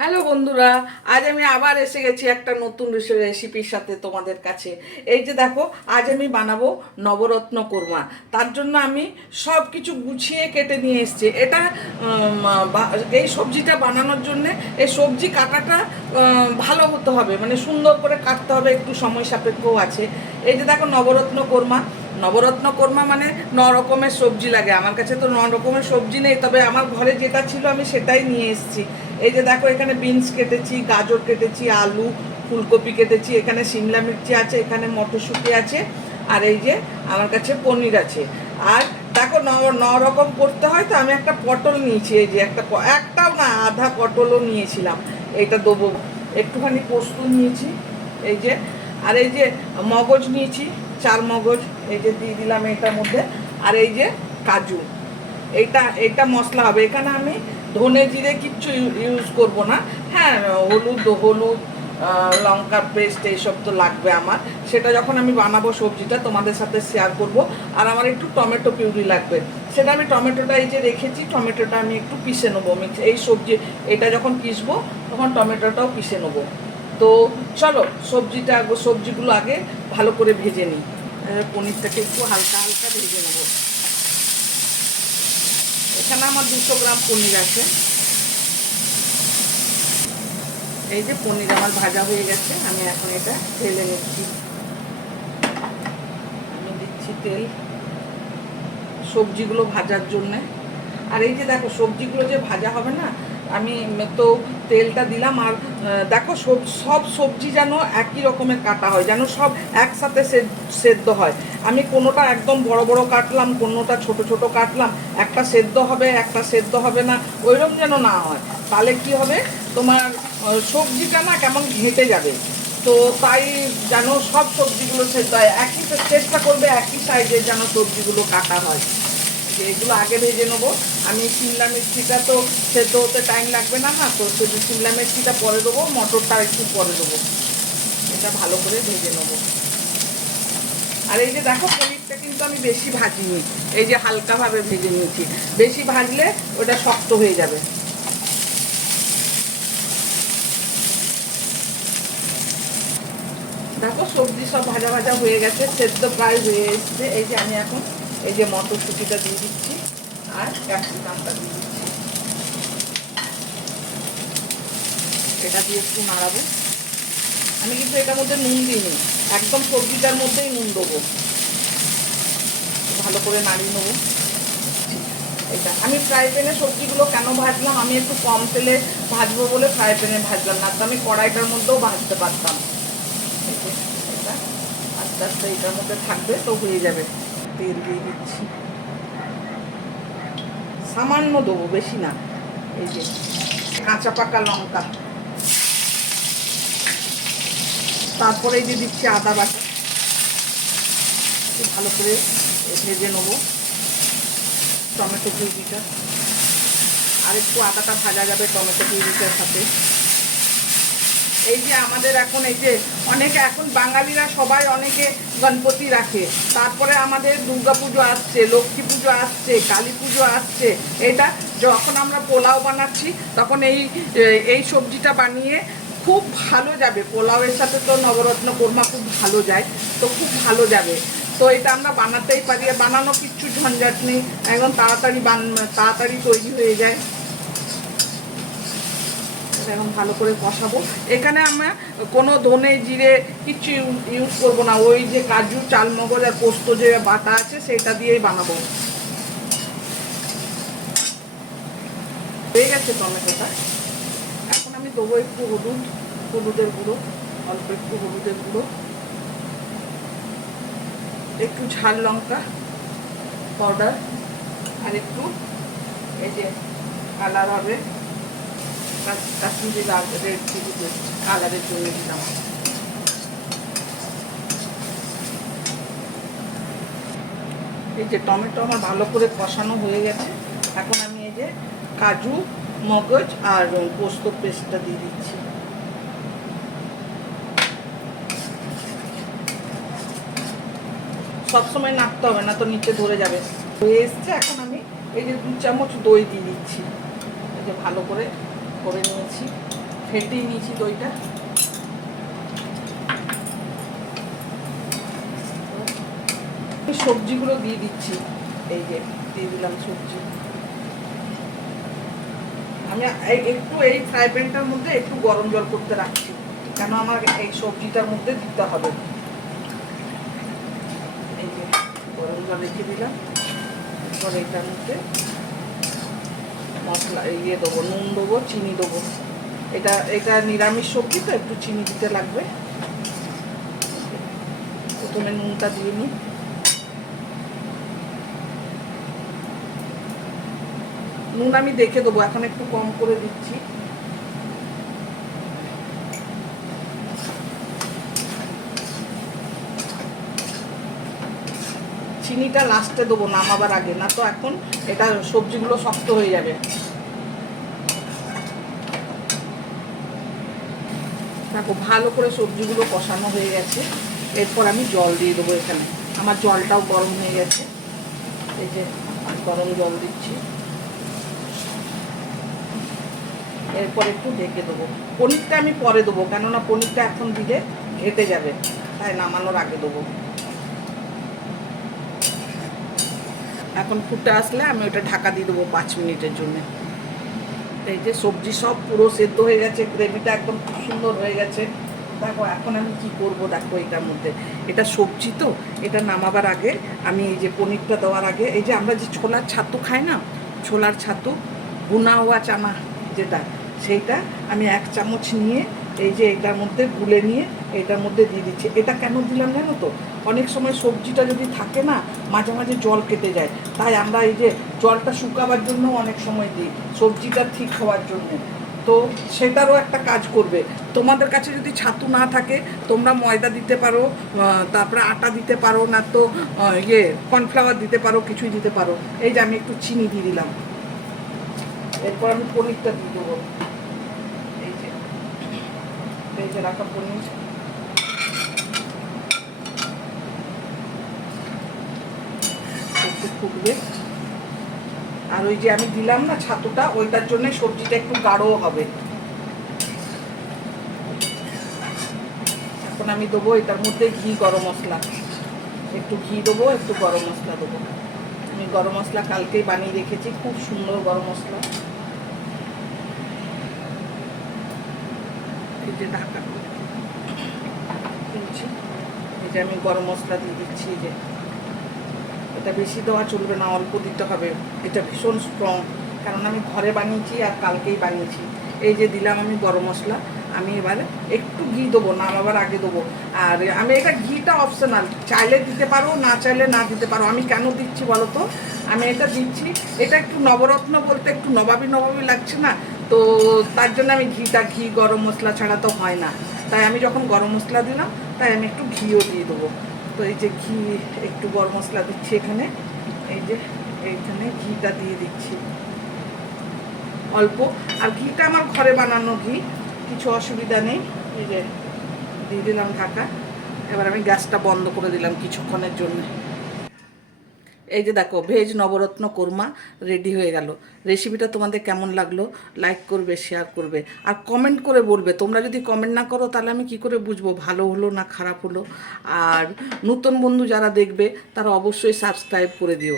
Hello বন্ধুরা। আজ আমি আবার এসে গেছি একটা নতুন রেসিপির সাথে তোমাদের কাছে। এই যে দেখো, আজ আমি বানাবো নবরত্ন কোরমা। তার জন্য আমি সব কিছু গুছিয়ে কেটে নিয়ে এসেছি। এটা এই সবজিটা বানানোর জন্যে এই সবজি কাটাটা ভালো হতে হবে। মানে সুন্দর করে কাটতে হবে, একটু সময় সাপেক্ষও আছে। এই যে দেখো, নবরত্ন কোরমা। নবরত্ন কোরমা মানে ন রকমের সবজি লাগে। আমার কাছে তো ন রকমের সবজি নেই, তবে আমার ঘরে যেটা ছিল আমি সেটাই নিয়ে এসেছি। এই যে দেখো, এখানে বিনস কেটেছি, গাজর কেটেছি, আলু, ফুলকপি কেটেছি, এখানে সিমলা মির্চি আছে, এখানে মটরশুঁটি আছে, আর এই যে আমার কাছে পনির আছে। আর দেখো, ন রকম করতে হয় তো, আমি একটা পটল নিয়েছি, এই যে একটা একটাও না, আধা পটলও নিয়েছিলাম, এইটা দেবো। একটুখানি পোস্ত নিয়েছি, এই যে, আর এই যে মগজ নিয়েছি, চার মগজ, এই যে দিয়ে দিলাম এটার মধ্যে, আর এই যে কাজু, এইটা এইটা মশলা হবে। এখানে আমি ধনে জিরে কিচ্ছু ইউজ করব না। হ্যাঁ হলুদ হলুদ আহ, লঙ্কার পেস্ট এইসব তো লাগবে আমার। সেটা যখন আমি বানাবো সবজিটা তোমাদের সাথে শেয়ার করব। আর আমার একটু টমেটো পিউরি লাগবে। সেটা আমি টমেটোটা এই যে রেখেছি টমেটোটা আমি একটু পিষে নেব। মিক্স এই সবজি এটা যখন পিসবো তখন টমেটোটাও পিষে নেব। তো চলো সবজিটা সবজিগুলো আগে ভালো করে ভেজে নিই। পনিরটাকে একটু হালকা হালকা ভেজে নেব। এখানে আমার দুশো গ্রাম পনির আছে। এই যে পনির আমার ভাজা হয়ে গেছে, আমি এখন এটা ঢেলে নিচ্ছি। আমি দিচ্ছি তেল সবজিগুলো ভাজার জন্যে। আর এই যে দেখো, সবজিগুলো যে ভাজা হবে না আমি তো তেলটা দিলাম আর দেখো সব সব সবজি যেন একই রকমের কাটা হয়, যেন সব একসাথে সেদ্ধ হয়। আমি কোনোটা একদম বড় বড় কাটলাম, কোনোটা ছোট ছোট কাটলাম, একটা সেদ্ধ হবে, একটা সেদ্ধ হবে না, ওইরকম যেন না হয়। তাহলে কি হবে? তোমার সবজিটা না কেমন ঘেঁটে যাবে। তো তাই যেন সব সবজিগুলো সেদ্ধ হয়। একই চেষ্টা করবে, একই সাইজের যেন সবজিগুলো কাটা হয়। যে এগুলো আগে ভেজে নেব। আমি শিমলা মির্চিটা তো সেদ্ধ হতে টাইম লাগবে না না তো শুধু শিমলা মির্চিটা পরে দেবো, মটরটা একটু পরে দেবো। এটা ভালো করে ভেজে নেব। আর এই যে দেখো, পনিরটা কিন্তু আমি বেশি ভাজিনি, এই যে হালকাভাবে ভেজে নিয়েছি। বেশি ভাজলে ওটা শক্ত হয়ে যাবে। দেখো, সবজি সব ভাজা ভাজা হয়ে গেছে, সেদ্ধ প্রায় হয়ে এসছে। এই যে আমি এখন এই যে মটরশুঁটিটা দিয়ে দিচ্ছি আর ক্যাপসিকামটা দিয়ে দিচ্ছি। এটা দিয়ে একটু নাড়াবো। আমি কিন্তু এটার মধ্যে নুন দিইনি, একদম সবজিটার মধ্যেই নুন দেবো। ভালো করে নাড়িয়ে নেব। এটা, আমি ফ্রাই প্যানে সবজিগুলো কেন ভাজলাম? আমি একটু কম তেলে ভাজবো বলে ফ্রাই প্যানে ভাজলাম না, তো আমি কড়াইটার মধ্যেও ভাজতে পারতাম। আস্তে আস্তে এটার মধ্যে থাকবে, তো হয়ে যাবে। তেল দিয়ে দিচ্ছি। সামান্য দেবো, বেশি না। এই যে, কাঁচা পাকা লঙ্কা। তারপরে যে দিচ্ছি আদা বাটা। ভালো করে ভেজে নেব। টমেটো পিউরিটা আর একটু আদাটা ভাজা যাবে টমেটো পিউরিটার সাথে। এই যে আমাদের এখন এই যে অনেকে এখন বাঙালিরা সবাই অনেকে গণপতি রাখে। তারপরে আমাদের দুর্গা পুজো আসছে, লক্ষ্মী পুজো আসছে, কালী পুজো আসছে। এটা যখন আমরা পোলাও বানাচ্ছি, তখন এই এই সবজিটা বানিয়ে খুব ভালো যাবে। পোলাওয়ের সাথে তো নবরত্ন কোরমা খুব ভালো যায়, তো খুব ভালো যাবে। তো এটা আমরা বানাতেই পারি বানানো কিচ্ছু ঝঞ্ঝাট নেই। একদম তাড়াতাড়ি বান, তাড়াতাড়ি তৈরি হয়ে যায়। এখন ভালো করে কষাবো। এখানে আমরা কোনো ধনে জিরে কিচ্ছু ইউজ করব না। ওই যে কাজু চালমগজ আর পোস্ত যে বাটা আছে, সেটা দিয়েই বানাবো। হয়ে গেছে টমেটোটা। এখন আমি দেবো একটু হলুদ, হলুদের গুঁড়ো, অল্প একটু হলুদের গুঁড়ো। একটু ঝাল লঙ্কা পাউডার আর একটু এই যে কালার হবে। কাশ্মীরি লাল রেড চিলি কালারের জন্য দিলাম। এই যে টমেটো আমার ভালো করে কষানো হয়ে গেছে। এখন আমি এই যে কাজু, মগজ আর পোস্ত পেস্টটা দিয়ে দিচ্ছি। সবসময় নাড়তে হবে, না তো নিচে ধরে যাবে। হয়ে এসছে, এখন আমি এই যে দু চামচ দই দিয়ে দিচ্ছি। এই যে ভালো করে করে নিয়েছি। ফেটেই নিয়েছি দইটা। সবজিগুলো দিয়ে দিচ্ছি। এই যে, দিয়ে দিলাম সবজি। আমি একটু এই ফ্রাই প্যানটার মধ্যে একটু গরম জল করতে রাখছি। কেন আমার এই সবজিটার মধ্যে দিতে হবে? এই যে, গরম জল রেখে দিলাম। এরপর এটার মধ্যে মশলা ইয়ে দেবো, নুন দেবো, চিনি দেবো। এটা এটা নিরামিষ সবজি, তো একটু চিনি দিতে লাগবে। প্রথমে নুনটা দিয়ে নিই। নুন আমি দেখে দেবো, এখন একটু কম করে দিচ্ছি। চিনিটা লাস্টে দেবো, নামাবার আগে, না তো এখন এটা সবজিগুলো শক্ত হয়ে যাবে। দেখো, ভালো করে সবজিগুলো কষানো হয়ে গেছে। এরপর আমি জল দিয়ে দেবো এখানে। আমার জলটাও গরম হয়ে গেছে। এই যে, গরম জল দিচ্ছি। এরপর একটু ঢেকে দেবো। পনিরটা আমি পরে দেবো, কেননা পনিরটা এখন দিলে ঘেটে যাবে, তাই নামানোর আগে দেবো। এখন ফুটে আসলে আমি ওটা ঢাকা দিয়ে দেবো পাঁচ মিনিটের জন্য। এই যে সবজি সব পুরো সেদ্ধ হয়ে গেছে, গ্রেভিটা একদম খুব সুন্দর হয়ে গেছে। দেখো, এখন আমি কি করব দেখো এটার মধ্যে। এটা সবজি তো, এটা নামাবার আগে আমি এই যে পনিরটা দেওয়ার আগে, এই যে আমরা যে ছোলার ছাতু খাই না, ছোলার ছাতু বুনা হওয়া চানা যেটা, সেইটা আমি এক চামচ নিয়ে এই যে এটার মধ্যে গুলে নিয়ে এটার মধ্যে দিয়ে দিচ্ছে। এটা কেন দিলাম জানো তো? অনেক সময় সবজিটা যদি থাকে না, মাঝে মাঝে জল কেটে যায়। তাই আমরা এই যে জলটা শুকাবার জন্য অনেক সময় দিই, সবজিটা ঠিক হওয়ার জন্য। তো সেটারও একটা কাজ করবে। তোমাদের কাছে যদি ছাতু না থাকে, তোমরা ময়দা দিতে পারো তারপরে আটা দিতে পারো, না তো ইয়ে কর্নফ্লাওয়ার দিতে পারো, কিছুই দিতে পারো। এই যে আমি একটু চিনি দিয়ে দিলাম। এরপর আমি পনিরটা দিয়ে দেবো। যে রাখা পনির। আর ওই যে আমি দিলাম না ছাতুটা, ওইটার জন্য সবজিটা একটু গাঢ় হবে। এখন আমি দেবো এটার মধ্যে ঘি, গরম মশলা। একটু ঘি দেবো, একটু গরম মশলা দেবো। আমি গরম মশলা কালকেই বানিয়ে রেখেছি, খুব সুন্দর গরম মশলা। যে ঢাকা দিচ্ছি। এই যে আমি গরম মশলা দিয়ে দিচ্ছি যে এটা বেশি দেওয়া চলবে না, অল্প দিতে হবে। এটা ভীষণ স্ট্রং কারণ আমি ঘরে বানিয়েছি আর কালকেই বানিয়েছি। এই যে দিলাম আমি গরম মশলা, আমি এবারে একটু ঘি দেবো, নামাবার আগে দেবো। আর আমি এটা ঘিটা অপশনাল চাইলে দিতে পারো, না চাইলে না দিতে পারো। আমি কেন দিচ্ছি বলো তো? আমি এটা দিচ্ছি। এটা একটু নবরত্ন বলতে একটু নবাবি নবাবি লাগছে না? তো তার জন্য আমি ঘিটা, ঘি, গরম মশলা ছাড়া তো হয় না। তাই আমি যখন গরম মশলা দিলাম, তাই আমি একটু ঘিও দিয়ে দেবো। তো এই যে ঘি, একটু গরম মশলা দিচ্ছি এখানে। এই যে, এইখানে ঘিটা দিয়ে দিচ্ছি। অল্প। আর ঘিটা আমার ঘরে বানানো ঘি, কিছু অসুবিধা নেই। এই যে, দিয়ে দিলাম ঢাকা। এবার আমি গ্যাসটা বন্ধ করে দিলাম কিছুক্ষণের জন্য। এই যে দেখো, ভেজ নবরত্ন কোরমা রেডি হয়ে গেল। রেসিপিটা তোমাদের কেমন লাগল? লাইক করবে শেয়ার করবে। আর কমেন্ট করে বলবে, তোমরা যদি কমেন্ট না করো, তাহলে আমি কি করে বুঝব? ভালো হলো না খারাপ হলো? আর নতুন বন্ধু যারা দেখবে, তারা অবশ্যই সাবস্ক্রাইব করে দিও।